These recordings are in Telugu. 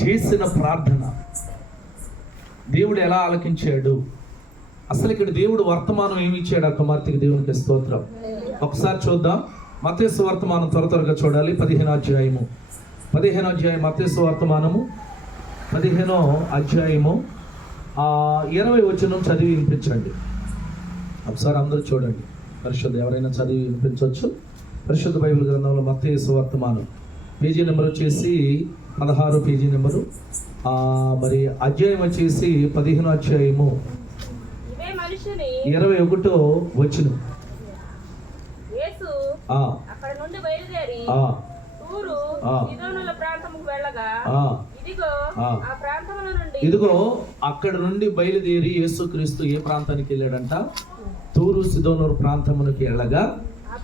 చేసిన ప్రార్థన దేవుడు ఎలా ఆలకించాడు? అసలు ఇక్కడ దేవుడు వర్తమానం ఏమి ఇచ్చాడు ఆ కుమార్తెకి? దేవునికి స్తోత్రం. ఒకసారి చూద్దాం. మత్తయి వర్తమానం త్వరగా చూడాలి. 15వ అధ్యాయం మత్తయి వర్తమానము 15వ అధ్యాయము 20వ వచనం చదివి వినిపించండి. ఒకసారి అందరూ చూడండి. పరిశుద్ధ ఎవరైనా చదివి వినిపించవచ్చు. పరిశుద్ధ బైబిల్ గ్రంథంలో మత్తయి వర్తమానం పేజీ నెంబర్ వచ్చేసి 16 పేజీ నెంబరు, మరి అధ్యాయం వచ్చేసి 15వ అధ్యాయము 21వ వచనం. ఇదిగో అక్కడ నుండి బయలుదేరి యేసుక్రీస్తు ఏ ప్రాంతానికి వెళ్ళాడంట? తూరు సిదోను ప్రాంతమునికి వెళ్ళగా ఆ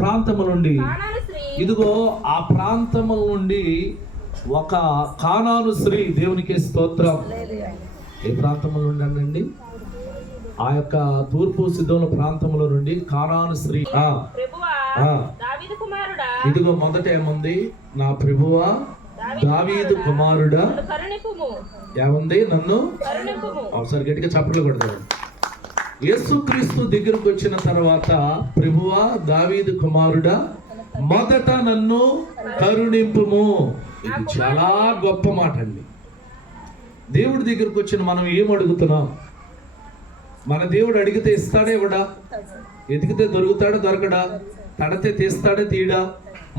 ప్రాంతము నుండి ఇదిగో ఆ ప్రాంతము నుండి ఒక కానాను స్త్రీ, దేవునికి స్తోత్రం. ఏ ప్రాంతము నుండి అనండి? ఆ యొక్క తూర్పు సిదోను ప్రాంతంలో నుండి కానాను స్త్రీ. ఇదిగో మొదట ఏముంది? నా ప్రభువా దావీదు కుమారుడా ఏముంది? నన్ను ఒకసారి గట్టిగా చప్పట్లు కొడతాడు. యేసుక్రీస్తు దగ్గరకు వచ్చిన తర్వాత, ప్రభువా దావీదు కుమారుడా మొదట నన్ను కరుణింపుము. ఇది చాలా గొప్ప మాట అండి. దేవుడి దగ్గరకు వచ్చిన మనం ఏం అడుగుతున్నాం? మన దేవుడు అడిగితే ఇస్తాడే ఇవ్వడా? ఎతికితే దొరుకుతాడా దొరకడా? తడితే తీస్తాడే తీయడా?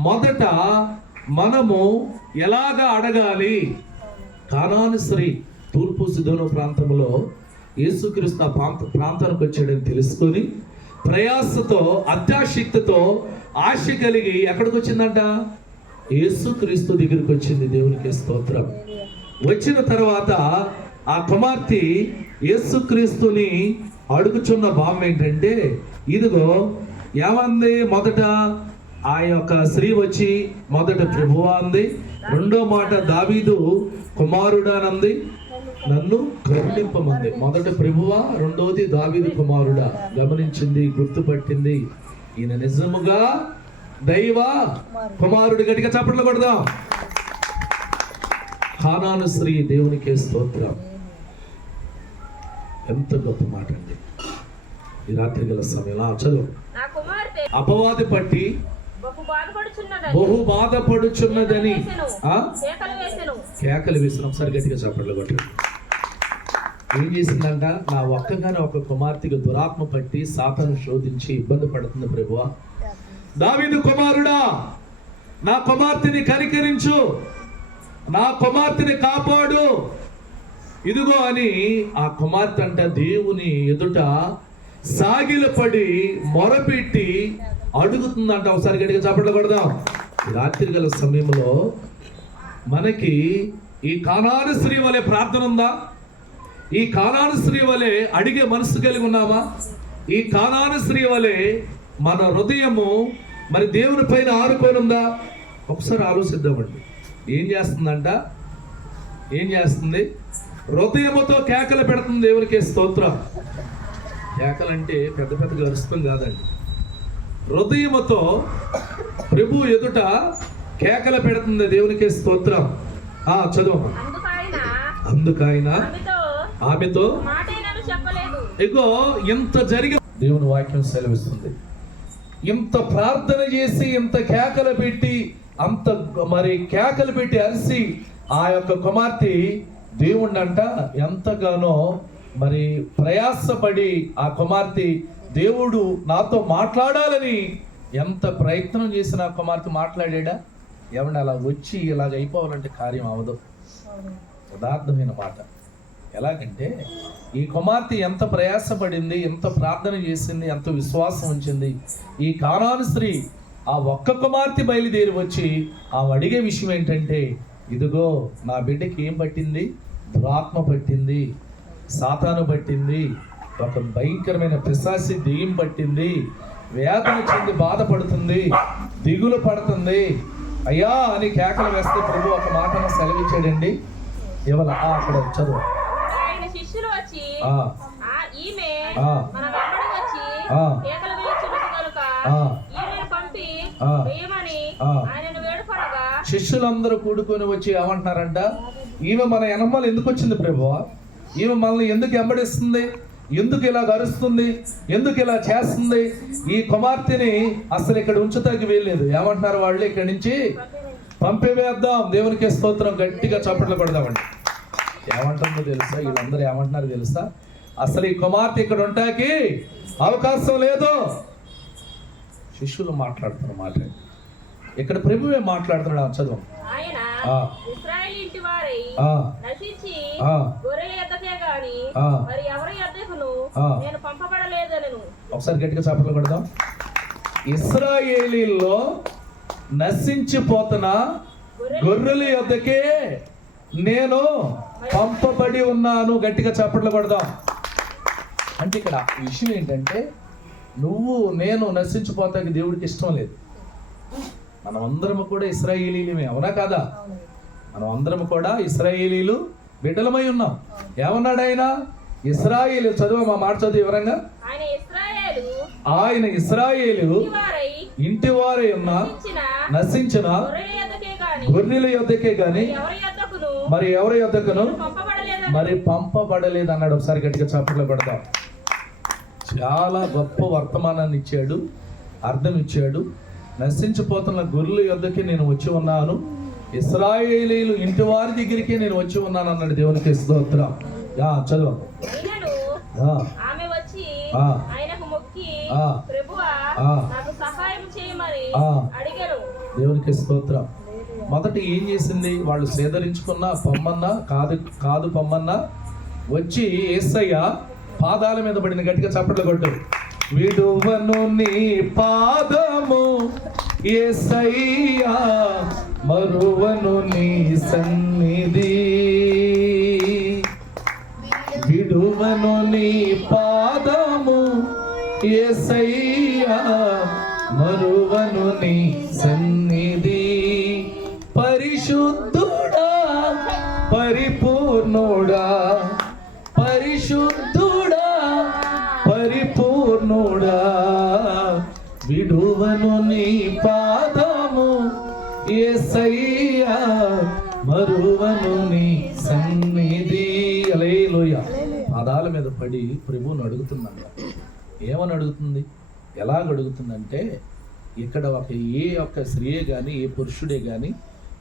మొదట మనము ఎలాగా అడగాలి? కానాను స్త్రీ తూర్పు సిదోను ప్రాంతంలో యేసుక్రీస్తు ఆ ప్రాంతానికి వచ్చాడని తెలుసుకొని ప్రయాసతో అత్యాశక్తితో ఆశ కలిగి ఎక్కడికి వచ్చిందంట? యేసుక్రీస్తు దగ్గరికి వచ్చింది. దేవునికి స్తోత్రం. వచ్చిన తర్వాత ఆ కుమార్తె యేసుక్రీస్తుని అడుగుచున్న భావం ఏంటంటే, ఇదిగో ఏమంది? మొదట ఆ యొక్క స్త్రీ వచ్చి మొదట ప్రభువా అంది. రెండో మాట దావీదు కుమారుడా అనంది. నన్ను కరుణింపమంది. మొదట ప్రభువా, రెండోది దావీదు కుమారుడా. గమనించింది, గుర్తుపట్టింది, ఈయన నిజముగా దైవ కుమారుడు. గట్టిగా చప్పట్లు కొడదాం. కానాను స్త్రీ, దేవునికి స్తోత్రం. ఎంత గొప్ప మాట అండి. ఈ రాత్రి గల సమయంలో చదువు. అపవాది పట్టి బహు బాధపడుచున్నదని కేకలు వేసిన. ఒకసారి గట్టిగా చప్పట్లు కొట్టండి. ఏం చేసిందంట? నా ఒక్కగానే ఒక కుమార్తెకి దురాత్మ పట్టి సాతాను శోధించి ఇబ్బంది పడుతుంది. ప్రభువా దావీదు కుమారుడా, నా కుమార్తెని కనికరించు, నా కుమార్తెని కాపాడు, ఇదిగో అని ఆ కుమార్తె అంట దేవుని ఎదుట సాగిలపడి మొరపెట్టి అడుగుతుందంట. ఒకసారి గట్టిగా చప్పట్లు కొడదాం. రాత్రి గల సమయంలో మనకి ఈ కానాను స్త్రీ వలె ప్రార్థన ఉందా? ఈ కానాను స్త్రీ వలె అడిగే మనసు కలిగి ఉన్నామా? ఈ కానాను స్త్రీ వలె మన హృదయము మరి దేవుని పైన ఆరుకోనుందా? ఒకసారి ఆలోచిద్దామండి. ఏం చేస్తుందంట? ఏం చేస్తుంది? హృదయముతో కేకలు పెడుతుంది. దేవునికి స్తోత్రం. కేకలంటే పెద్ద పెద్దగా అరుస్తాం కాదండి. హృదయముతో ప్రభు ఎదుట కేకలు పెడుతుంది. దేవునికి స్తోత్రం. చదువు. అందుకైనా ఆమెతో ఇగో ఇంత జరిగి దేవుని వాక్యం సెలవిస్తుంది. ఇంత ప్రార్థన చేసి, ఇంత కేకలు పెట్టి, అంత మరి కేకలు పెట్టి అరిసి ఆ యొక్క కుమార్తె దేవుణ్ణంట ఎంతగానో మరి ప్రయాసపడి ఆ కుమార్తె దేవుడు నాతో మాట్లాడాలని ఎంత ప్రయత్నం చేసిన ఆ కుమార్తె మాట్లాడా? ఏమన్నా అలా వచ్చి ఇలాగ అయిపోవాలంటే కార్యం అవదు. యథార్థమైన మాట. ఎలాగంటే ఈ కుమార్తె ఎంత ప్రయాసపడింది, ఎంత ప్రార్థన చేసింది, ఎంత విశ్వాసం ఉంచింది. ఈ కానాను స్త్రీ ఆ ఒక్క కుమార్తె బయలుదేరి వచ్చి ఆమె అడిగే విషయం ఏంటంటే, ఇదిగో నా బిడ్డకి ఏం పట్టింది? దురాత్మ పట్టింది, సాతాను పట్టింది, ఒక భయంకరమైన పిశాచి దెయ్యం పట్టింది, వేదన చెంది బాధపడుతుంది, దిగులు పడుతుంది అయ్యా అని కేకలు వేస్తే ప్రభు ఒక మాటను సెలవిచ్చాడండి. ఎవరు? అక్కడ చదువు. శిష్యులందరూ కూడుకొని వచ్చి ఏమంటున్నారంట, ఈమె మన ఎనమలు ఎందుకు వచ్చింది ప్రభువా, ఈమె మనల్ని ఎందుకు వెంబడిస్తుంది, ఎందుకు ఇలా అరుస్తుంది, ఎందుకు ఇలా చేస్తుంది, ఈ కుమార్తెని అసలు ఇక్కడ ఉంచుతాకి వీల్లేదు. ఏమంటున్నారు వాళ్ళు, ఇక్కడి నుంచి పంపివేద్దాం. దేవునికి స్తోత్రం, గట్టిగా చప్పట్లు కొడదామండి. ఏమంటుందో తెలుసా, వీళ్ళందరూ ఏమంటున్నారు తెలుసా, అసలు ఈ కుమార్తె ఇక్కడ ఉంటాకి అవకాశం లేదు. శిష్యులు మాట్లాడుతున్న మాట ఇక్కడ ప్రభువే మాట్లాడుతున్నాడు. చదువు. ఒకసారి గట్టిగా చప్పట్లు కొడదాం. ఇశ్రాయేలీల్లో నశించిపోతున్న గొర్రెల యొద్దకే నేను పంపబడి ఉన్నాను. గట్టిగా చప్పట్లు కొడదాం. అంటే ఇక్కడ విషయం ఏంటంటే, నువ్వు నేను నశించిపోతానికి దేవుడికి ఇష్టం లేదు. మనం అందరము కూడా ఇశ్రాయేలీలమే, అవునా కాదా? మనం అందరం కూడా ఇశ్రాయేలీలు బిడ్డలమై ఉన్నాం. ఏమన్నాడు ఆయన? ఇశ్రాయేలు, చదువు మా మాట చదువు వివరంగా. ఆయన ఇశ్రాయేలు ఇంటి వారై ఉన్న నశించిన గొర్రెల యొద్దకే గాని మరి ఎవరి యొద్దకును మరి పంపబడలేదు అన్నాడు. ఒకసారి గట్టిగా చప్పట్లు కొడదాం. చాలా గొప్ప వర్తమానాన్ని ఇచ్చాడు, అర్థం ఇచ్చాడు. నశించిపోతున్న గొర్రెల యొద్దకి నేను వచ్చి ఉన్నాను, ఇశ్రాయేలీలు ఇంటి వారి దగ్గరికి నేను వచ్చి ఉన్నాను అన్నాడు. దేవునికి స్తోత్రం. చదువు. దేవునికి స్తోత్రం. మొదట ఏం చేసింది? వాళ్ళు సేదరించుకున్న పొమ్మన్నా కాదు పొమ్మన్నా వచ్చి యేసయ్య పాదాల మీద పడిన. గట్టిగా చప్పట్లు కొట్టు. విడువను నీ పాదము యేసయ్యా, మరువను నీ సన్నిధి. విడువను నీ పాదము యేసయ్యా, మరువను నీ సన్నిధి. పరిశుద్ధుడా పరిపూర్ణుడా, పరిశుద్ధుడా పరిపూర్ణుడా, విడువను నీ పాదము యేసయ్యా, మరువను నీ సన్నిధి. హల్లెలూయా. పాదాల మీద పడి ప్రభువుని అడుగుతుందంట. ఏమని అడుగుతుంది? ఎలాగ అడుగుతుందంటే, ఇక్కడ ఏ ఒక్క స్త్రీయే కానీ ఏ పురుషుడే కానీ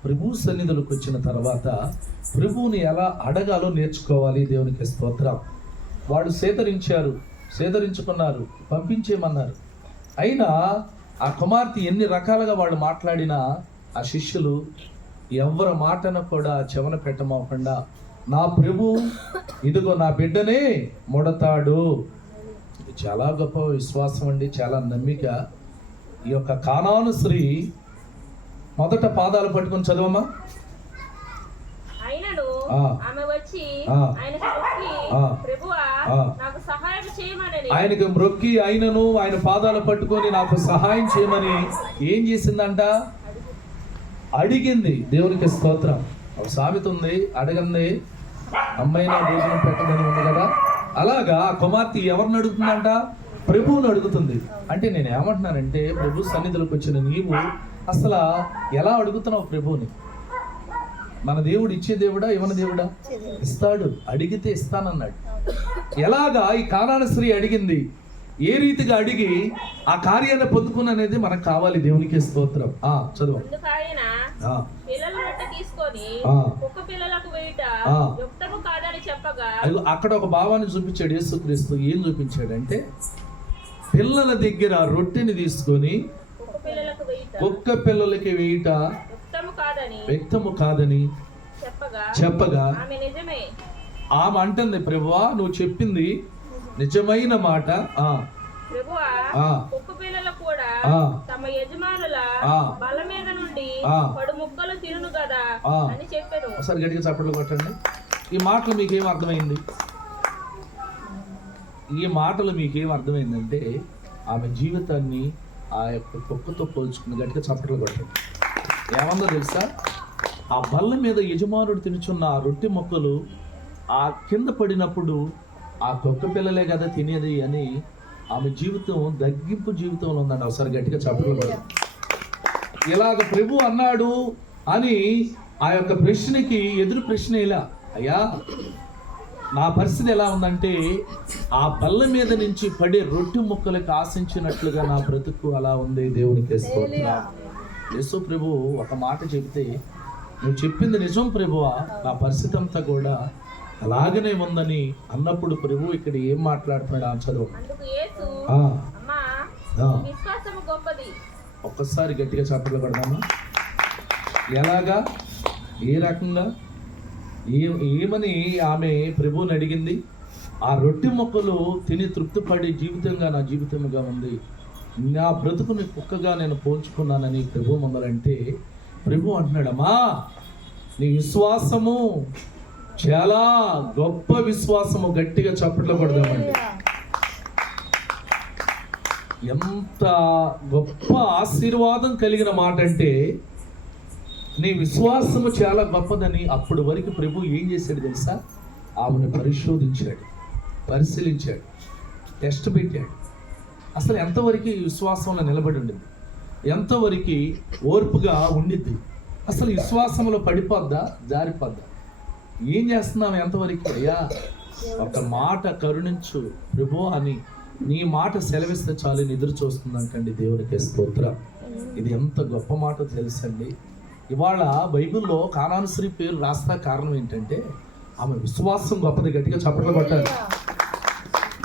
ప్రభు సన్నిధులకు వచ్చిన తర్వాత ప్రభువుని ఎలా అడగాలో నేర్చుకోవాలి. దేవునికి స్తోత్రం. వాళ్ళు సేదరించుకున్నారు, పంపించేయమన్నారు. అయినా ఆ కుమార్తె ఎన్ని రకాలుగా వాళ్ళు మాట్లాడినా ఆ శిష్యులు ఎవరి మాటను కూడా చెవన పెట్టమవకుండా, నా ప్రభు ఇదిగో నా బిడ్డనే ముడతాడు. చాలా గొప్ప విశ్వాసం అండి, చాలా నమ్మిక. ఈ యొక్క కానాను స్త్రీ మొదట పాదాలు పట్టుకొని చదవమ్మా. ఆయనకు మ్రొక్కి ఆయనను ఆయన పాదాలు పట్టుకొని నాకు సహాయం చేయమని ఏం చేసిందంట? అడిగింది. దేవునికి స్తోత్రం. ఒక సామెత ఉంది, అడగంది అమ్మైనా భోజనం పెట్టమని ఉంది కదా. అలాగా ఆ కుమార్తె ఎవరిని అడుగుతుందంట? ప్రభువుని అడుగుతుంది. అంటే నేను ఏమంటున్నానంటే, ప్రభు సన్నిధిలోకి వచ్చిన నీవు అసలు ఎలా అడుగుతున్నావు ప్రభువుని? మన దేవుడు ఇచ్చే దేవుడా, ఇవ్వని దేవుడా? ఇస్తాడు, అడిగితే ఇస్తానన్నాడు. ఎలాగా ఈ కానాను స్త్రీ అడిగింది, ఏ రీతిగా అడిగి ఆ కార్యాన్ని పొందుకున్నది మనకు కావాలి. దేవునికి స్తోత్రం. చదువు. అక్కడ ఒక భావాన్ని చూపించాడు యేసుక్రీస్తు. ఏం చూపించాడంటే, పిల్లల దగ్గర రొట్టెని తీసుకొని కుక్క పిల్లలకి వేయుట వ్యక్తము కాదని చెప్పగా ఆమె అంటుంది, ప్రభువా నువ్వు చెప్పింది నిజమైన మాట. తమ యజమానుల బల మీద నుండి పడు ముక్కలు తిరును కదా అని చెప్పారు. ఒకసారి గట్టిగా చప్పట్లు కొట్టండి. ఈ మాటలు మీకేం అర్థమైంది? ఈ మాటలు మీకేం అర్థమైందంటే, ఆమె జీవితాన్ని ఆ యొక్క కుక్కతో పోల్చుకుని గట్టిగా చప్పట్లు కొట్టండి. ఏమందో తెలుసా? ఆ బల్ల మీద యజమానుడు తినుచున్న ఆ రొట్టె మొక్కలు ఆ కింద పడినప్పుడు ఆ కుక్క పిల్లలే కదా తినేది అని ఆమె జీవితం దగ్గింపు జీవితంలో ఉందండి. ఒకసారి గట్టిగా చప్పట్లు కొట్టండి. ఇలాగ ప్రభు అన్నాడు, అని ఆ యొక్క ప్రశ్నకి ఎదురు ప్రశ్న ఇలా, అయ్యా నా పరిస్థితి ఎలా ఉందంటే ఆ బల్ల మీద నుంచి పడే రొట్టె ముక్కలకు ఆశించినట్లుగా నా బ్రతుకు అలా ఉంది. దేవునికి స్తోత్రం. యేసు ప్రభు ఒక మాట చెబితే, నువ్వు చెప్పింది నిజం ప్రభువా, నా పరిస్థితి అంతా కూడా అలాగనే ఉందని అన్నప్పుడు ప్రభు ఇక్కడ ఏం మాట్లాడుతున్నాడు ఆ చదువు. అందుకు యేసు, ఆ, అమ్మా, ఆ. విశ్వాసము గొప్పది. ఒక్కసారి గట్టిగా చప్పట్లు కొడదామా? ఎలాగా, ఏ రకంగా, ఏమని ఆమె ప్రభువుని అడిగింది? ఆ రొట్టె ముక్కలు తిని తృప్తిపడి జీవితంగా నా జీవితంగా ఉంది, నా బ్రతుకుని కుక్కగా నేను పోల్చుకున్నానని ప్రభు ముందరంటే ప్రభు అంటున్నాడమ్మా, నీ విశ్వాసము చాలా గొప్ప విశ్వాసము. గట్టిగా చప్పట్లు కొడదామండి. ఎంత గొప్ప ఆశీర్వాదం కలిగిన మాట అంటే, నీ విశ్వాసము చాలా గొప్పదని. అప్పుడు వరకు ప్రభు ఏం చేశాడు తెలుసా? ఆమెను పరిశోధించాడు, పరిశీలించాడు, టెస్ట్ పెట్టాడు. అసలు ఎంతవరకు విశ్వాసంలో నిలబడి ఉండింది, ఎంతవరకు ఓర్పుగా ఉండిద్ది, అసలు విశ్వాసంలో పడిపోద్దా, జారిపోద్దా, ఏం చేస్తున్నావు ఎంతవరకు? అయ్యా ఒక మాట కరుణించు ప్రభు అని నీ మాట సెలవిస్తే చాలు ఎదురు చూస్తుందంటండి. దేవునికి స్తోత్రం. ఇది ఎంత గొప్ప మాట తెలుసండి. ఇవాళ బైబిల్లో కానాను స్త్రీ పేరు రాస్తా కారణం ఏంటంటే ఆమె విశ్వాసం గొప్పది. గట్టిగా చప్పట్లు కొట్టాలి.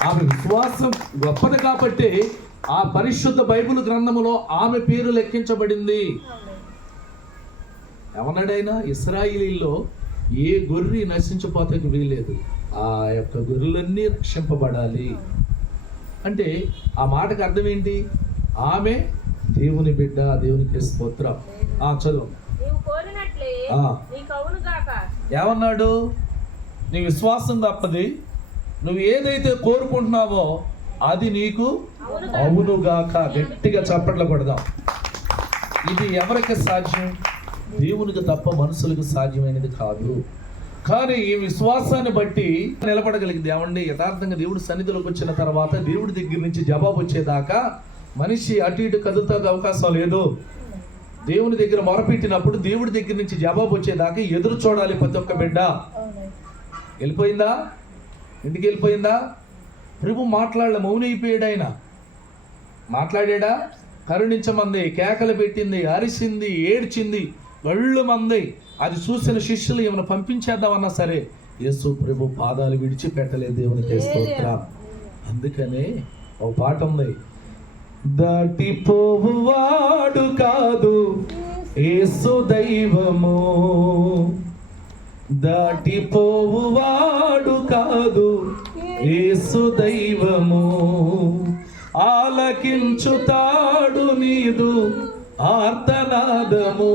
ఆమె విశ్వాసం గొప్పది కాబట్టి ఆ పరిశుద్ధ బైబిల్ గ్రంథములో ఆమె పేరు లెక్కించబడింది. ఎవనాడైనా ఇశ్రాయేలీల్లో ఏ గొర్రె నశించిపోతానికి వీలేదు, ఆ యొక్క గొర్రెలన్నీ రక్షింపబడాలి అంటే ఆ మాటకు అర్థం ఏంటి? ఆమె దేవుని బిడ్డ. దేవునికి స్తోత్రం. చదువు. ఏమన్నాడు? నీ విశ్వాసం తప్పది, నువ్వు ఏదైతే కోరుకుంటున్నావో అది నీకు అవునుగాక. గట్టిగా చప్పట్లు కొడదాం. ఇది ఎవరికి సాధ్యం? దేవునికి తప్ప మనుషులకు సాధ్యమైనది కాదు. కానీ ఈ విశ్వాసాన్ని బట్టి నిలబడగలిగింది. ఏమండి, యథార్థంగా దేవుడి సన్నిధిలోకి వచ్చిన తర్వాత దేవుడి దగ్గర నుంచి జవాబు వచ్చేదాకా మనిషి అటు ఇటు కదులుతానికి అవకాశం లేదు. దేవుని దగ్గర మొరపెట్టినప్పుడు దేవుడి దగ్గర నుంచి జవాబు వచ్చేదాకా ఎదురు చూడాలి ప్రతి ఒక్క బిడ్డ. వెళ్ళిపోయిందా? ఇంటికి వెళ్ళిపోయిందా? ప్రభు మాట్లాడలే, మౌని అయిపోయాడు. ఆయన మాట్లాడా? కరుణించమంది, కేకలు పెట్టింది, అరిసింది, ఏడ్చింది, ఒళ్ళు మంది. అది చూసిన శిష్యులు ఏమైనా పంపించేద్దామన్నా సరే యేసు ప్రభు పాదాలు విడిచిపెట్టలేదు. దేవునికి స్తోత్రం. అందుకనే ఒక పాట ఉంది, దాటిపోవువాడు కాదు యేసు దైవము, దాటిపోవువాడు కాదు యేసు దైవము, ఆలకించుతాడు నీదు ఆర్తనాదము,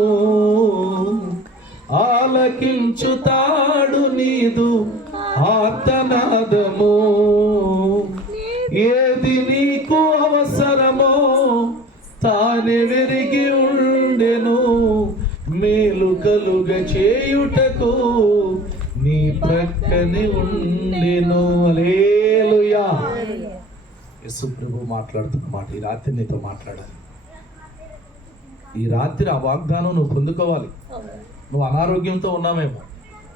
ఆలకించుతాడు నీదు ఆర్తనాదము, ఏది నీకు అవసరమో తానే వెరిగి ఉండెను, మేలు కలుగ చేయుటకు నీ ప్రక్కనే ఉండెను. హల్లెలూయా. యేసు ప్రభు మాట్లాడుతున్న మాట ఈ రాత్రి నీతో మాట్లాడాలి. ఈ రాత్రి ఆ వాగ్దానం నువ్వు పొందుకోవాలి. నువ్వు అనారోగ్యంతో ఉన్నావేమో,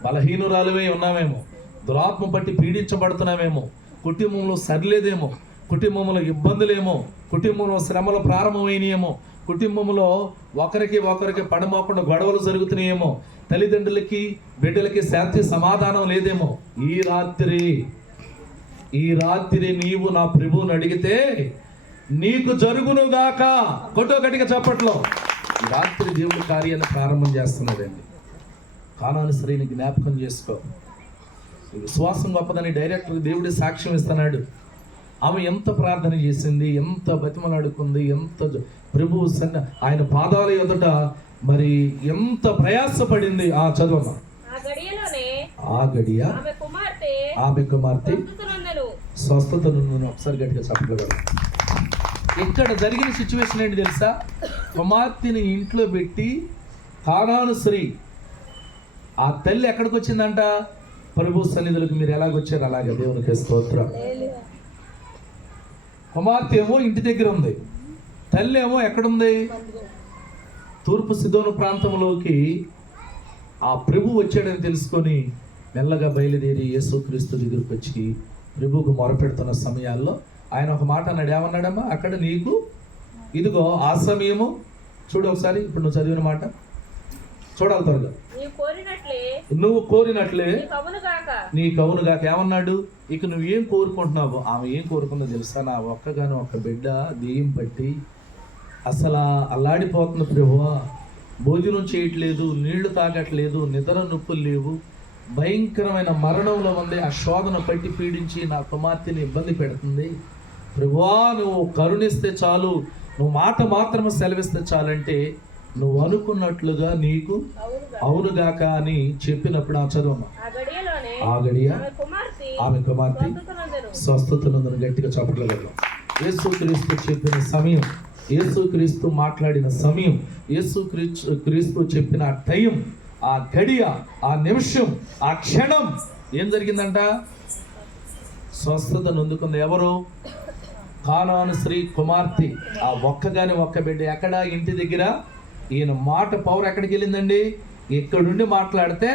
బలహీనురాలువై ఉన్నావేమో, దురాత్మ పట్టి పీడించబడుతున్నావేమో, కుటుంబంలో సరిలేదేమో, కుటుంబంలో ఇబ్బందులేమో, కుటుంబంలో శ్రమలు ప్రారంభమైనయేమో, కుటుంబంలో ఒకరికి పడమోకుండా గొడవలు జరుగుతున్నాయేమో, తల్లిదండ్రులకి బిడ్డలకి శాంతి సమాధానం లేదేమో. ఈ రాత్రి నీవు నా ప్రభువుని అడిగితే నీకు జరుగునుగాక. కొట్టో గట్టిగా చప్పట్లో. ఈ రాత్రి దేవుడి కార్యాన్ని ప్రారంభం చేస్తున్నాడండి. కానాను స్త్రీని జ్ఞాపకం చేసుకో. విశ్వాసం గొప్పదని డైరెక్టర్ దేవుడి సాక్ష్యం ఇస్తున్నాడు. ఆమె ఎంత ప్రార్థన చేసింది, ఎంత బతిమలాడుకుంది, ఎంత ప్రభు ఆయన పాదాల ఎదుట మరి ఎంత ప్రయాసపడింది. చదువమ్మా. ఆ గడియ ఆమె కుమార్తె స్వస్థత నుండి ఒకసారి గట్టిగా చెప్పగలరు. ఇక్కడ జరిగిన సిచ్యువేషన్ ఏంటి తెలుసా? కుమార్తెని ఇంట్లో పెట్టి కానాను స్త్రీ ఆ తల్లి ఎక్కడికి వచ్చిందంట? ప్రభు సన్నిధులకు. మీరు ఎలాగొచ్చారు అలాగే. దేవునికి స్తోత్రం. కుమార్తె ఏమో ఇంటి దగ్గర ఉంది, తల్లి ఏమో ఎక్కడుంది? తూర్పు సిదోను ప్రాంతంలోకి ఆ ప్రభు వచ్చాడని తెలుసుకొని మెల్లగా బయలుదేరి యేసుక్రీస్తు దగ్గరికి వచ్చి ప్రభువుకు మొరపెడుతున్న సమయాల్లో ఆయన ఒక మాట అన్నాడు. ఏమన్నాడమ్మా? అక్కడ నీకు ఇదిగో ఆ సమయము, చూడు ఒకసారి, ఇప్పుడు నువ్వు చదివిన మాట చూడాలి త్వరగా. నువ్వు కోరినట్లే నీకు అవునుగాక. ఏమన్నాడు? ఇక నువ్వు ఏం కోరుకుంటున్నావు? ఆమె ఏం కోరుకుందో తెలుసా? నా ఒక్కగాను ఒక్క బిడ్డ దెయ్యం పట్టి అసలు అల్లాడిపోతుంది ప్రభువా, భోజనం చేయట్లేదు, నీళ్లు తాగట్లేదు, నిద్ర నొప్పులు లేవు, భయంకరమైన మరణంలో ఉంది, ఆ శోధన పట్టి పీడించి నా కుమార్తెని ఇబ్బంది పెడుతుంది ప్రభువా, నువ్వు కరుణిస్తే చాలు, నువ్వు మాట మాత్రమే సెలవిస్తే చాలంటే నువ్వు అనుకున్నట్లుగా నీకు అవునుగాక అని చెప్పినప్పుడు ఆ చదువమ్మ. ఆ గడియ ఆమె కుమార్తె స్వస్థతనందును గట్టిగా చప్పట్లు కొడదాం. యేసుక్రీస్తు చెప్పిన సమయం, యేసుక్రీస్తు మాట్లాడిన సమయం, యేసుక్రీస్తు చెప్పిన టైం, ఆ గడియ, ఆ నిమిషం, ఆ క్షణం ఏం జరిగిందంట? స్వస్థత నొందుకుంది. ఎవరు? కానాను స్త్రీ కుమార్తె. ఆ ఒక్కగాని ఒక్క బిడ్డ. ఎక్కడ? ఇంటి దగ్గర. ఈయన మాట పవర్ ఎక్కడికి వెళ్ళిందండి? ఇక్కడుండి మాట్లాడితే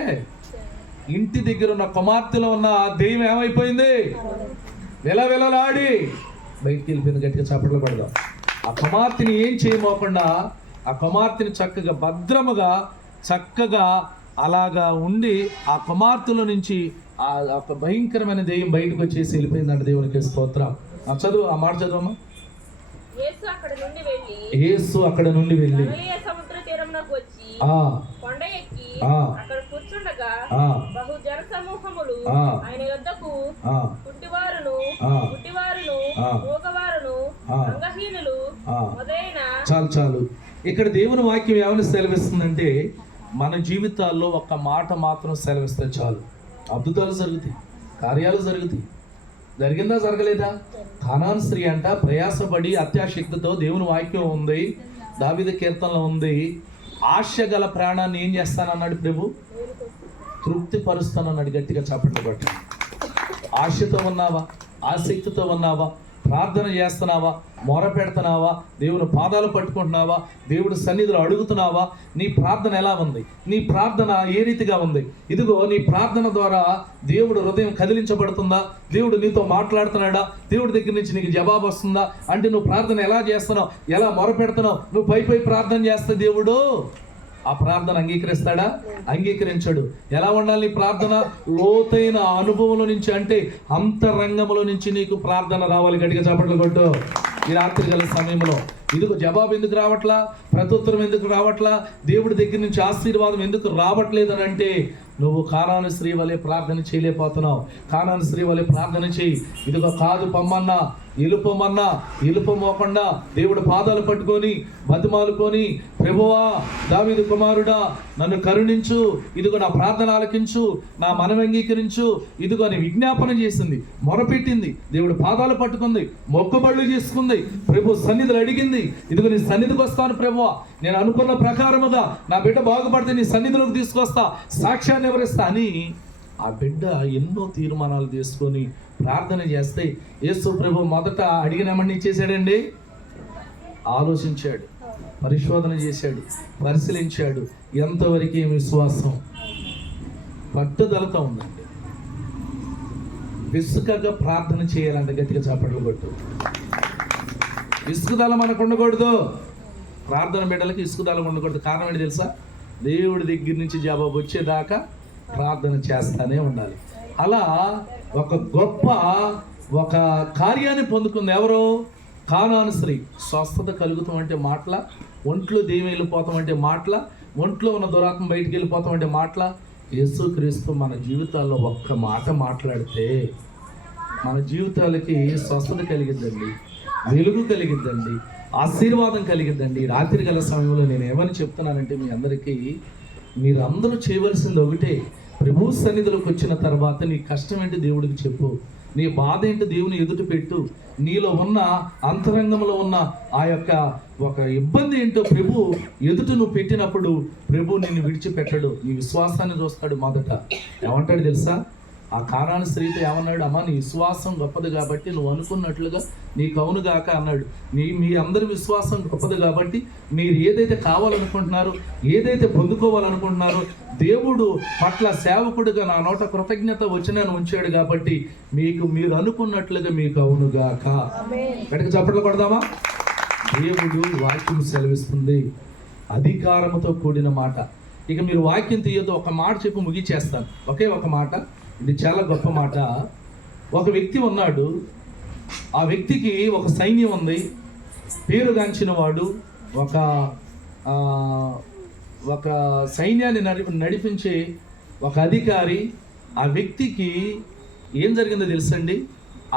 ఇంటి దగ్గర ఉన్న కుమార్తెలో ఉన్న దెయ్యం ఏమైపోయింది? విలవిలలాడి బయటికి వెళ్ళిపోయింది. గట్టిగా చప్పట్లు పడదాం. ఆ కుమార్తెని ఏం చేయమోకుండా ఆ కుమార్తెని చక్కగా భద్రముగా చక్కగా అలాగా ఉండి ఆ కుమార్తెల నుంచి ఆ ఒక భయంకరమైన దెయ్యం బయటకు వచ్చేసి వెళ్ళిపోయిందంట. దేవునికి స్తోత్రం. ఆ చదువు, ఆ మాట చదువమ్మా. యేసు అక్కడ నుండి వెళ్ళి సముద్ర తీరమునకు వచ్చి కొండ ఎక్కి అక్కడ కూర్చుండగా బహు జన సమూహములు ఆయన యొద్దకు పుట్టివారును మూగవారును అంగహీనులు మొదలైన. చాలు. ఇక్కడ దేవుని వాక్యం ఏమని సెలవిస్తుందంటే, మన జీవితాల్లో ఒక్క మాట మాత్రం సెలవిస్తే చాలు, అద్భుతాలు జరుగుతాయి, కార్యాలు జరుగుతాయి. జరిగిందా? జరగలేదా? కానాను స్త్రీ అంట ప్రయాసపడి అత్యాశక్తితో, దేవుని వాక్యం ఉంది, దావీదు కీర్తనలో ఉంది, ఆశ గల ప్రాణాన్ని ఏం చేస్తానన్నాడు ప్రభు? తృప్తి పరుస్తానన్నాడు. గట్టిగా చప్పట్లు కొట్టు. ఆశతో ఉన్నావా? ఆసక్తితో ఉన్నావా? ప్రార్థన చేస్తున్నావా? మొర పెడుతున్నావా? దేవుని పాదాలు పట్టుకుంటున్నావా? దేవుడి సన్నిధిలో అడుగుతున్నావా? నీ ప్రార్థన ఎలా ఉంది? నీ ప్రార్థన ఏ రీతిగా ఉంది? ఇదిగో నీ ప్రార్థన ద్వారా దేవుడు హృదయం కదిలించబడుతుందా? దేవుడు నీతో మాట్లాడుతున్నాడా? దేవుడి దగ్గర నుంచి నీకు జవాబు వస్తుందా? అంటే నువ్వు ప్రార్థన ఎలా చేస్తున్నావు, ఎలా మొర పెడుతున్నావు? నువ్వు పై ప్రార్థన చేస్తే దేవుడు ఆ ప్రార్థన అంగీకరిస్తాడా? అంగీకరించడు. ఎలా ఉండాలి నీ ప్రార్థన? లోతైన అనుభవంలో నుంచి, అంటే అంతరంగంలో నుంచి నీకు ప్రార్థన రావాలి. గట్టిగా చప్పట్లు కొట్టు. ఈ రాత్రి గల సమయంలో ఇదిగో జవాబు ఎందుకు రావట్లా? ప్రత్యుత్తరం ఎందుకు రావట్లా? దేవుడి దగ్గర నుంచి ఆశీర్వాదం ఎందుకు రావట్లేదు అని అంటే, నువ్వు కానాను స్త్రీ వలె ప్రార్థన చేయలేకపోతున్నావు. కానాను స్త్రీ వలె ప్రార్థన చేయి. ఇదిగో కాదు పమ్మన్నా, ఇలుపమన్నా ఇలుపమోకుండా దేవుడు పాదాలు పట్టుకొని బతిమాలుకొని, ప్రభువా, దావీదు కుమారుడా, నన్ను కరుణించు, ఇదిగో నా ప్రార్థన ఆలకించు, నా మనం అంగీకరించు, ఇదిగో అని విజ్ఞాపన చేసింది, మొరపెట్టింది, దేవుడు పాదాలు పట్టుకుంది, మొక్కుబడులు చేసుకుంది, ప్రభు సన్నిధులు అడిగింది. ఇదిగో నీ సన్నిధికి వస్తాను ప్రభువా, నేను అనుకున్న ప్రకారముగా నా బిడ్డ బాగుపడితే నీ సన్నిధిలోకి తీసుకొస్తా, సాక్ష్యాన్ని ఎవరిస్తా అని ఆ బిడ్డ ఎన్నో తీర్మానాలు తీసుకొని ప్రార్థన చేస్తే యేసు ప్రభు మొదట అడిగినమని ఇచ్చేసాడండి. ఆలోచించాడు, పరిశోధన చేశాడు, పరిశీలించాడు. ఎంతవరకు విశ్వాసం, పట్టుదలతో ఉందండి. విసుకగా ప్రార్థన చేయాలంటే గట్టిగా చప్పట్లు కొట్టు. విసుగుదల మనకు ఉండకూడదు. ప్రార్థన బిడ్డలకి విసుగుదల ఉండకూడదు. కారణం ఏంటి తెలుసా? దేవుడి దగ్గర నుంచి జవాబు వచ్చేదాకా ప్రార్థన చేస్తానే ఉండాలి. అలా ఒక గొప్ప ఒక కార్యాన్ని పొందుకుంది. ఎవరు? కానాను స్త్రీ. స్వస్థత కలుగుతాం అంటే మాటల, ఒంట్లో దెయ్యం వెళ్ళిపోతాం అంటే మాటల, ఒంట్లో ఉన్న దురాత్మ బయటికి వెళ్ళిపోతాం అంటే మాటల. యేసుక్రీస్తు మన జీవితాల్లో ఒక్క మాట మాట్లాడితే మన జీవితాలకి స్వస్థత కలిగిద్దండి, వెలుగు కలిగిద్దండి, ఆశీర్వాదం కలిగిద్దండి. రాత్రి గల సమయంలో నేను ఏమని చెప్తున్నానంటే, మీ అందరికీ మీరందరూ చేయవలసింది ఒకటే, ప్రభు సన్నిధిలోకి వచ్చిన తర్వాత నీ కష్టం ఏంటి దేవుడికి చెప్పు, నీ బాధ ఏంటి దేవుని ఎదుట పెట్టు, నీలో ఉన్న అంతరంగంలో ఉన్న ఆ యొక్క ఒక ఇబ్బంది ఏంటో ప్రభు ఎదుట నువ్వు పెట్టినప్పుడు ప్రభు నిన్ను విడిచిపెట్టడు. నీ విశ్వాసాన్ని చూస్తాడు. మొదట ఏమంటాడు తెలుసా? ఆ కానాను స్త్రీతో ఏమన్నాడు? అమ్మ, నీ విశ్వాసం గొప్పది కాబట్టి నువ్వు అనుకున్నట్లుగా నీకు అవును గాక అన్నాడు. మీ అందరి విశ్వాసం గొప్పది కాబట్టి మీరు ఏదైతే కావాలనుకుంటున్నారో, ఏదైతే పొందుకోవాలనుకుంటున్నారో, దేవుడు పట్ల సేవకుడిగా నా నోట కృతజ్ఞత వచనాన్ని ఉంచాడు కాబట్టి మీరు అనుకున్నట్లుగా మీకు అవును గాక. గట్టిగా చప్పట్లు కొడదామా? దేవుడు వాక్యం సెలవిస్తుంది, అధికారంతో కూడిన మాట. ఇక మీరు వాక్యం తీయొద్దు, ఒక మాట చెప్పి ముగిచేస్తాను. ఒకే ఒక మాట, ఇది చాలా గొప్ప మాట. ఒక వ్యక్తి ఉన్నాడు, ఆ వ్యక్తికి ఒక సైన్యం ఉంది, పేరుగాంచిన వాడు, ఒక సైన్యాన్ని నడిపించే ఒక అధికారి. ఆ వ్యక్తికి ఏం జరిగిందో తెలుసండి?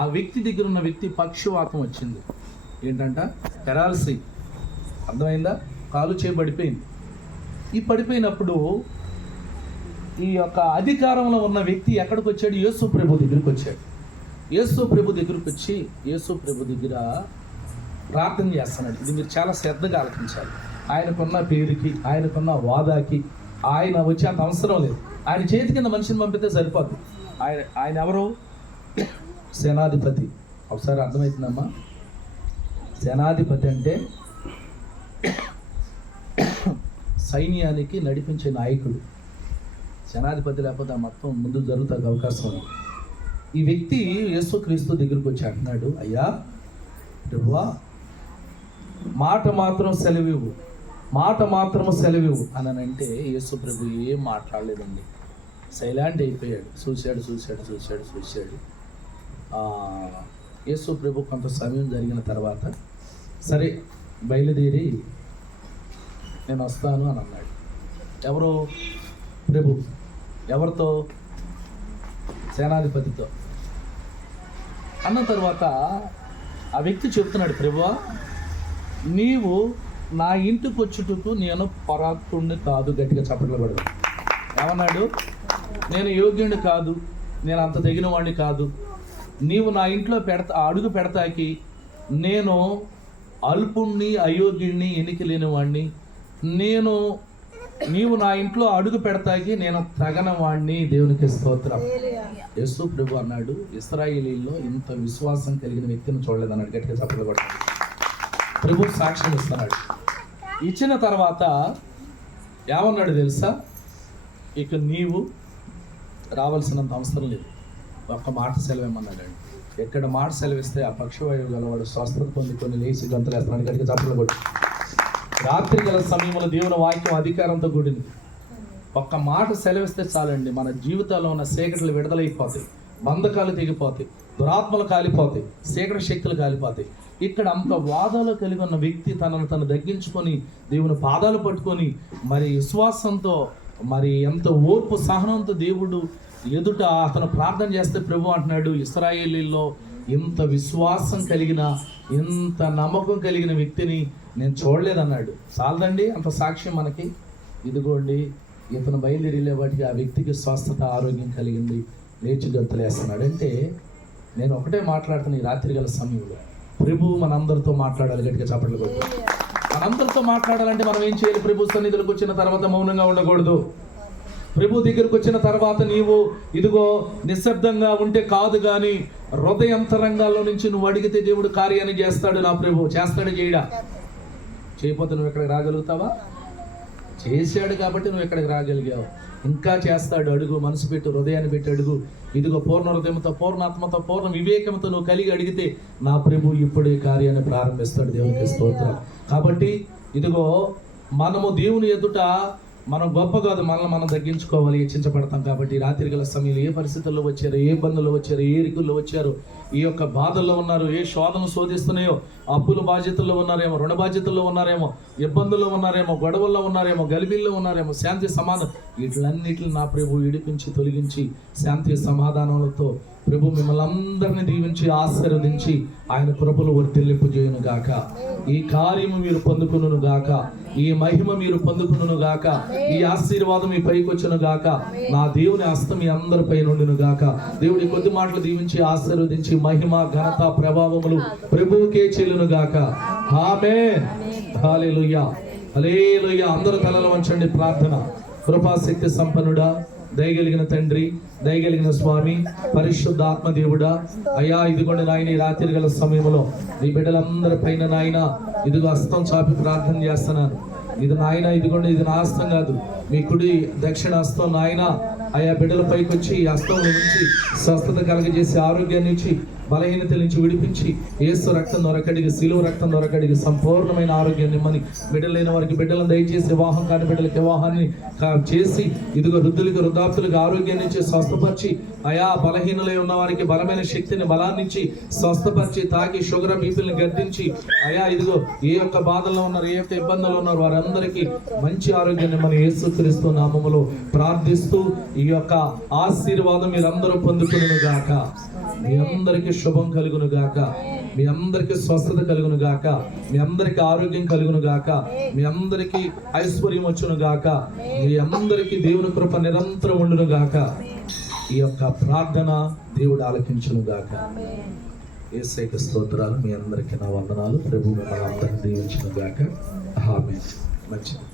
ఆ వ్యక్తి దగ్గర ఉన్న వ్యక్తి పక్షవాతం వచ్చింది. ఏంటంట? పెరాలసీ. అర్థమైందా? కాలు చేయబడిపోయింది. ఈ పడిపోయినప్పుడు ఈ యొక్క అధికారంలో ఉన్న వ్యక్తి ఎక్కడికి వచ్చాడు? యేసు ప్రభు దగ్గరికి వచ్చాడు. యేసు ప్రభు దగ్గరికి వచ్చి యేసు ప్రభు దగ్గర ప్రార్థన చేస్తున్నాడు. ఇది మీరు చాలా శ్రద్ధగా ఆలోచించాలి. ఆయనకున్న పేరుకి, ఆయనకున్న వాదాకి ఆయన వచ్చేంత అవసరం లేదు. ఆయన చేతి కింద మనిషిని పంపితే సరిపోదు. ఆయన ఎవరు? సేనాధిపతి. ఒకసారి అర్థమవుతుందమ్మా? సేనాధిపతి అంటే సైన్యానికి నడిపించే నాయకుడు. సేనాధిపతి లేకపోతే ఆ మొత్తం ముందు జరుగుతానికి అవకాశం ఉంది. ఈ వ్యక్తి యేసుక్రీస్తు దగ్గరికి వచ్చి అంటున్నాడు, అయ్యా ప్రభువా, మాట మాత్రం సెలవివు అని అంటే యేసు ప్రభు ఏం మాట్లాడలేదండి. సైలెంట్ అయిపోయాడు. చూశాడు. యేసు ప్రభు కొంత సమయం జరిగిన తర్వాత, సరే బయలుదేరి నేను వస్తాను అని అన్నాడు. ఎవరు? ప్రభు. ఎవరితో? సేనాధిపతితో. అన్న తర్వాత ఆ వ్యక్తి చెప్తున్నాడు, ప్రభువా, నీవు నా ఇంటికి వచ్చుటకు నేను పరాత్తుడిని కాదు. గట్టిగా చప్పట్లు పడదు. ఏమన్నాడు? నేను యోగ్యుడిని కాదు, నేను అంత తగిన వాడిని కాదు. నీవు నా ఇంట్లో అడుగు పెడతాకి నేను అల్పుణ్ణి, అయోగ్యుణ్ణి, ఎనికి లేని వాడిని. నీవు నా ఇంట్లో అడుగు పెడతాకి నేను తగన వాడిని. దేవునికి స్తోత్రం. యేసు ప్రభు అన్నాడు, ఇశ్రాయేలీల్లో ఇంత విశ్వాసం కలిగిన వ్యక్తిని చూడలేదు అన్నాడు. గట్టిగా చప్పట్లు కొట్టాడు. ప్రభు సాక్ష్యం ఇస్తున్నాడు. ఇచ్చిన తర్వాత ఏమన్నాడు తెలుసా? ఇక నీవు రావాల్సినంత అవసరం లేదు, ఒక్క మాట సెలవేమన్నాడండి. ఎక్కడ మాట సెలవిస్తే ఆ పక్షవాయువు గలవాడు స్వస్థత పొందుకొని లేచి గంతులేస్తున్నాడు. గట్టిగా చప్పట్లు కొట్టు. రాత్రి గల సమయంలో దేవుని వాక్యం అధికారంతో కూడింది. ఒక్క మాట సెలవిస్తే చాలండి, మన జీవితాల్లో ఉన్న చీకట్లు విడుదలైపోతాయి, బంధకాలు తెగిపోతాయి, దురాత్మలు కాలిపోతాయి, చీకటి శక్తులు కాలిపోతాయి. ఇక్కడ అంత వాదాలు కలిగి ఉన్న వ్యక్తి తనను తగ్గించుకొని దేవుని పాదాలు పట్టుకొని మరి విశ్వాసంతో, మరి ఎంత ఓర్పు సహనంతో దేవుడు ఎదుట అతను ప్రార్థన చేస్తే ప్రభు అంటున్నాడు, ఇశ్రాయేలీల్లో ఇంత విశ్వాసం కలిగిన, ఇంత నమ్మకం కలిగిన వ్యక్తిని నేను చూడలేదన్నాడు. చాలదండి అంత సాక్ష్యం మనకి. ఇదిగోండి, ఇతను బయలుదేరి వాటికి ఆ వ్యక్తికి స్వస్థత, ఆరోగ్యం కలిగింది, లేచి గంతులేస్తున్నాడు. అంటే నేను ఒకటే మాట్లాడుతున్నా ఈ రాత్రి గల సమయంలో, ప్రభు మనందరితో మాట్లాడాలి. గట్టిగా చప్పట్లు కొట్టు. మనందరితో మాట్లాడాలంటే మనం ఏం చేయాలి? ప్రభు సన్నిధిలోకి వచ్చిన తర్వాత మౌనంగా ఉండకూడదు. ప్రభు దగ్గరకు వచ్చిన తర్వాత నీవు ఇదిగో నిశ్శబ్దంగా ఉంటే కాదు, కానీ హృదయంతరంగాల్లో నుంచి నువ్వు అడిగితే దేవుడు కార్యాన్ని చేస్తాడు. నా ప్రభు చేస్తాడు. చేయడా? చేయకపోతే నువ్వు ఎక్కడికి రాగలుగుతావా? చేశాడు కాబట్టి నువ్వు ఎక్కడికి రాగలిగావు. ఇంకా చేస్తాడు. అడుగు, మనసు పెట్టు, హృదయాన్ని పెట్టి అడుగు. ఇదిగో పూర్ణ హృదయంతో, పూర్ణాత్మతో, పూర్ణ వివేకంతో నువ్వు కలిగి అడిగితే నా ప్రభు ఇప్పుడే కార్యాన్ని ప్రారంభిస్తాడు. దేవునికి స్తోత్రం. కాబట్టి ఇదిగో మనము దేవుని ఎదుట మనం గొప్ప కాదు, మనల్ని మనం తగ్గించుకోవాలి, హెచ్చించబడతాం. కాబట్టి రాత్రి గల సమయంలో ఏ పరిస్థితుల్లో వచ్చారు, ఏ ఇబ్బందుల్లో వచ్చారు, ఏ ఇరుకుల్లో వచ్చారు, ఈ యొక్క బాధల్లో ఉన్నారు, ఏ శోధన శోధిస్తున్నాయో, అప్పుల బాధ్యతల్లో ఉన్నారేమో, రుణ బాధ్యతల్లో ఉన్నారేమో, ఇబ్బందుల్లో ఉన్నారేమో, గొడవల్లో ఉన్నారేమో, గలిబిల్లో ఉన్నారేమో, శాంతి సమాధానం వీటిలన్నిటిని నా ప్రభు విడిపించి తొలగించి శాంతి సమాధానాలతో ప్రభు మిమ్మల్ని అందరినీ దీవించి ఆశీర్వదించి ఆయన కృపలు వర్తిల్లింపు చేయును గాక. ఈ కార్యము మీరు పొందుకును గాక, ఈ మహిమ మీరు పొందుకును గాక, ఈ ఆశీర్వాదం మీ పైకి వచ్చును గాక, నా దేవుని హస్తం మీ అందరిపై నుండును గాక. దేవుడి కొద్ది మాటలు దీవించి ఆశీర్వదించి మహిమ, ఘనత, ప్రభావములు ప్రభువుకే చెల్లును గాక. ఆమేన్. హల్లెలూయా, హల్లెలూయా. అందరూ తలలు వంచండి. ప్రార్థన. కృపాశక్తి సంపన్నుడా, దయగలిగిన తండ్రి, దయగలిగిన స్వామి, పరిశుద్ధ ఆత్మదేవుడా, అయ్యా ఇదిగోండి నాయన ఈ రాత్రి గల సమయంలో నీ బిడ్డలందరి పైన నాయన ఇదిగో హస్తం చాపి ప్రార్థన చేస్తున్నాను. ఇది నాయన ఇదిగోండి, ఇది నా హస్తం కాదు, మీ కుడి దక్షిణ హస్తం నాయన ఆయా బిడ్డల పైకి వచ్చి ఈ హస్తం నుంచి స్వస్థత కలగజేసి, ఆరోగ్యాన్ని ఇచ్చి, బలహీనతల నుంచి విడిపించి, యేసు రక్తం దొరకడిగి, శిలువ రక్తం దొరకడిగి సంపూర్ణమైన ఆరోగ్యాన్ని ఇమ్మని, బిడ్డలైన వారికి బిడ్డలను దయచేసి, వివాహం కాని బిడ్డలకి వివాహాన్ని చేసి, ఇదిగో వృద్ధులకి వృద్ధాప్తులకు ఆరోగ్యాన్ని ఇచ్చి స్వస్థపరిచి, ఆయా బలహీనలై ఉన్న వారికి బలమైన శక్తిని, బలాన్ని ఇచ్చి స్వస్థపరిచి, తాకి షుగర్ బీపీలను గద్దించి, అయా ఇదిగో ఏ యొక్క బాధల్లో ఉన్నారు, ఏ యొక్క ఇబ్బందులు ఉన్నారు వారందరికీ మంచి ఆరోగ్యాన్ని మన యేసుక్రీస్తు నామములో ప్రార్థిస్తూ ఈ యొక్క ఆశీర్వాదం మీరందరూ పొందుకును గాక. మీ అందరికీ శుభం కలుగును గాక, మీ అందరికీ స్వస్థత కలుగును గాక, మీ అందరికీ ఆరోగ్యం కలుగును గాక, మీ అందరికీ ఐశ్వర్యం వచ్చును గాక, మీ అందరికీ దేవుని కృప నిరంతరం ఉండును గాక. ఈ యొక్క ప్రార్థన దేవుడు ఆలకించును గాక. యేసయ్యకు స్తోత్రాలు. మీ అందరికీ నా వందనాలు. ప్రభు మిమ్మల్ని అందరినీ దీవించును గాక. ఆమేన్. మంచిది.